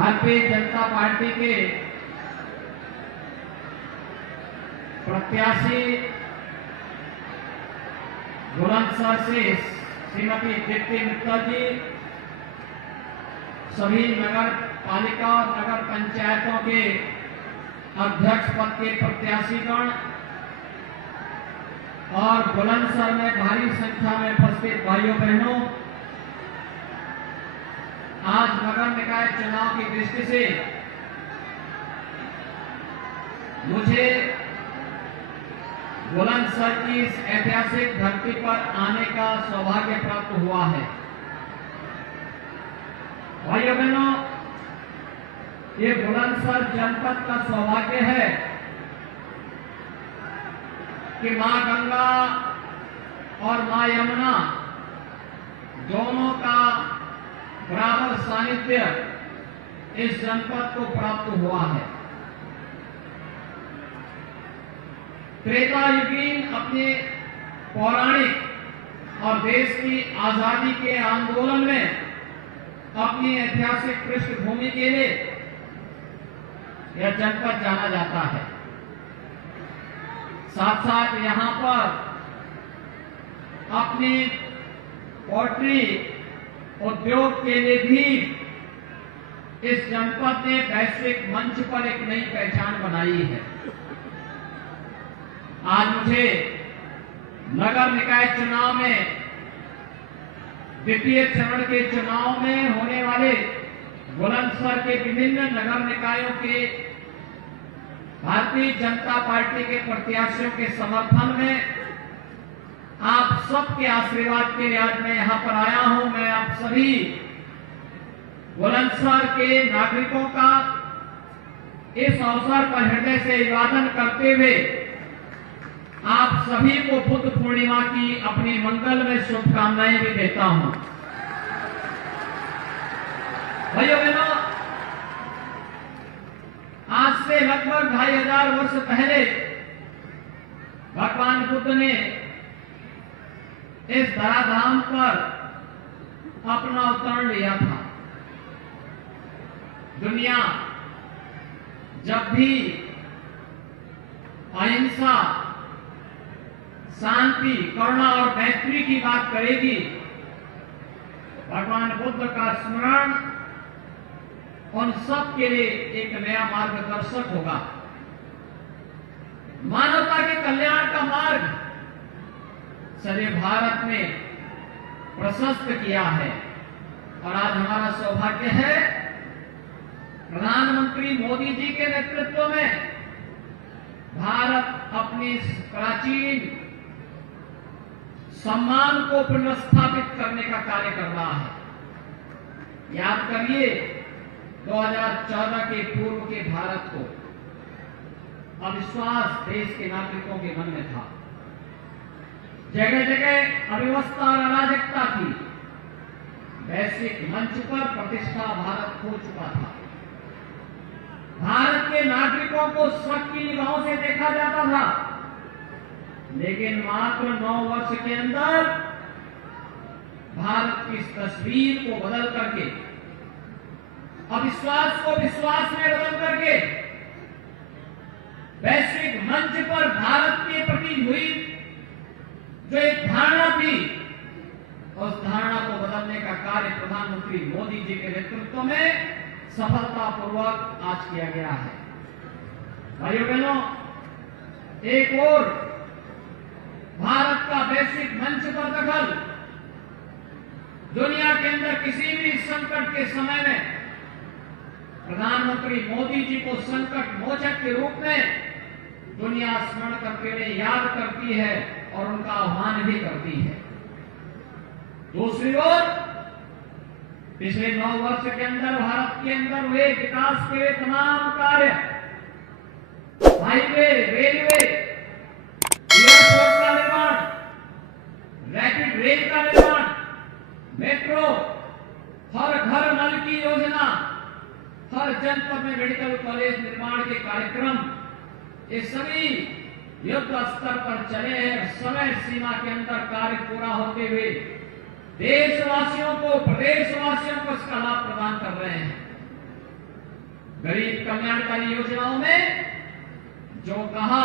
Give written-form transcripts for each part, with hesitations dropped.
Bharatiya Janata party के प्रत्याशी बुलंदशहर से श्रीमती दीप्ति मित्तल जी, सभी नगर पालिका और नगर पंचायतों के अध्यक्ष पद के प्रत्याशीगण और बुलंदशहर में भारी संख्या में उपस्थित भाइयों बहनों, आज नगर निकाय चुनाव की दृष्टि से मुझे बुलंदशहर की इस ऐतिहासिक धरती पर आने का सौभाग्य प्राप्त हुआ है। भाइयों बहनों, ये बुलंदशहर जनपद का सौभाग्य है कि मां गंगा और मां यमुना दोनों का बराबर सानिध्य इस जनपद को प्राप्त हुआ है। त्रेता युगीन अपने पौराणिक और देश की आजादी के आंदोलन में अपनी ऐतिहासिक पृष्ठभूमि के लिए यह जनपद जाना जाता है। साथ साथ यहां पर अपनी पोल्ट्री उद्योग के लिए भी इस जनपद ने वैश्विक मंच पर एक नई पहचान बनाई है। आज मुझे नगर निकाय चुनाव में, द्वितीय चरण के चुनाव में होने वाले बुलंदशहर के विभिन्न नगर निकायों के भारतीय जनता पार्टी के प्रत्याशियों के समर्थन में आप सबके आशीर्वाद के लिए आज मैं यहां पर आया हूं। मैं आप सभी बुलंदशहर के नागरिकों का इस अवसर पर हृदय से अभिवादन करते हुए आप सभी को बुद्ध पूर्णिमा की अपनी मंगल में शुभकामनाएं भी देता हूं। भाइयों बहनों, आज से लगभग 2500 वर्ष पहले भगवान बुद्ध ने इस धराधाम पर अपना अवतरण लिया था। दुनिया जब भी अहिंसा, शांति, करुणा और मैत्री की बात करेगी, भगवान बुद्ध का स्मरण उन सब के लिए एक नया मार्गदर्शक होगा। मानवता के कल्याण का मार्ग सारे भारत ने प्रशस्त किया है और आज हमारा सौभाग्य है प्रधानमंत्री मोदी जी के नेतृत्व में भारत अपनी प्राचीन सम्मान को पुनर्स्थापित करने का कार्य कर रहा है। याद करिए 2014 के पूर्व के भारत को अविश्वास देश के नागरिकों के मन में था। जगह जगह अव्यवस्था और अराजकता थी। वैश्विक मंच पर प्रतिष्ठा भारत खो चुका था। भारत के नागरिकों को शक की निगाहों से देखा जाता था, लेकिन मात्र 9 वर्ष के अंदर भारत की इस तस्वीर को बदल करके, अविश्वास को विश्वास में बदल करके वैश्विक मंच पर भारत के प्रति हुई जो एक धारणा थी, उस धारणा को बदलने का कार्य प्रधानमंत्री मोदी जी के नेतृत्व में सफलतापूर्वक आज किया गया है। भाइयों बहनों, एक और भारत का वैश्विक मंच पर दखल, दुनिया के अंदर किसी भी संकट के समय में प्रधानमंत्री मोदी जी को संकट मोचक के रूप में दुनिया स्मरण करके उन्हें याद करती है और उनका आह्वान भी करती है। दूसरी ओर पिछले 9 वर्ष के अंदर भारत के अंदर हुए विकास के तमाम कार्य, हाईवे, रेलवे, एयरपोर्ट का निर्माण, रैपिड रेल का निर्माण, मेट्रो, हर घर नल की योजना, हर जनपद में मेडिकल कॉलेज निर्माण के कार्यक्रम, ये सभी युद्ध स्तर पर चले हैं। समय सीमा के अंदर कार्य पूरा होते हुए देशवासियों को, प्रदेशवासियों को इसका लाभ प्रदान कर रहे हैं। गरीब कल्याणकारी योजनाओं में जो कहा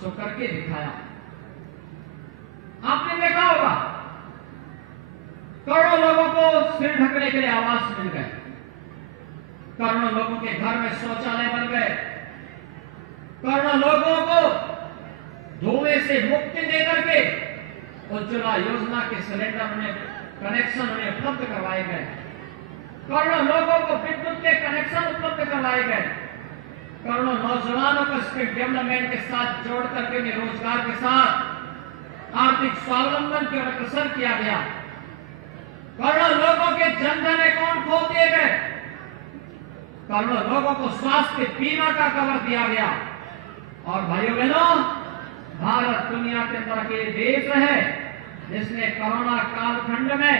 सो करके दिखाया। आपने देखा होगा, करोड़ों लोगों को सिर ढकने के लिए आवास मिल गए, करोड़ों लोगों के घर में शौचालय बन गए, करोड़ों लोगों को धुएं से मुक्ति दे करके उज्ज्वला योजना के सिलेंडर उन्हें कनेक्शन उन्हें उपलब्ध करवाए गए, करोड़ों लोगों को विद्युत के कनेक्शन उपलब्ध करवाए गए, करोड़ों नौजवानों को स्किल डेवलपमेंट के साथ जोड़ करके उन्हें रोजगार के साथ आर्थिक स्वावलंबन की ओर अग्रसर किया गया, करोड़ों लोगों के जनधन अकाउंट खोल दिए गए, करोड़ों लोगों को स्वास्थ्य बीमा का कवर दिया गया। और भाइयों बहनों, भारत दुनिया के अंदर के देश है जिसने कोरोना कालखंड में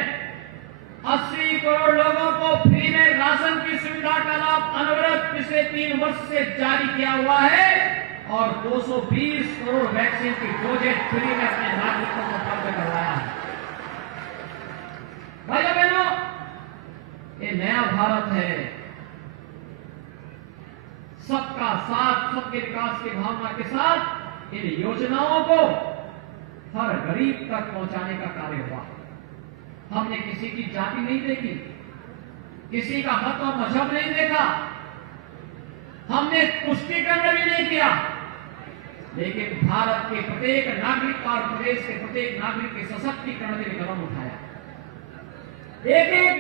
80 करोड़ लोगों को फ्री में राशन की सुविधा का लाभ अनवरत पिछले 3 वर्ष से जारी किया हुआ है और 220 करोड़ वैक्सीन की डोजेज फ्री में अपने नागरिकों को उपलब्ध करवाया है। भाइयों बहनों, ये नया भारत है, सबका साथ सबके विकास की भावना के साथ इन योजनाओं को हर गरीब तक पहुंचाने का कार्य हुआ। हमने किसी की जाति नहीं देखी, किसी का मत और मजहब नहीं देखा, हमने तुष्टीकरण भी नहीं किया, लेकिन भारत के प्रत्येक नागरिक और प्रदेश के प्रत्येक नागरिक के सशक्तिकरण के लिए कदम उठाया। एक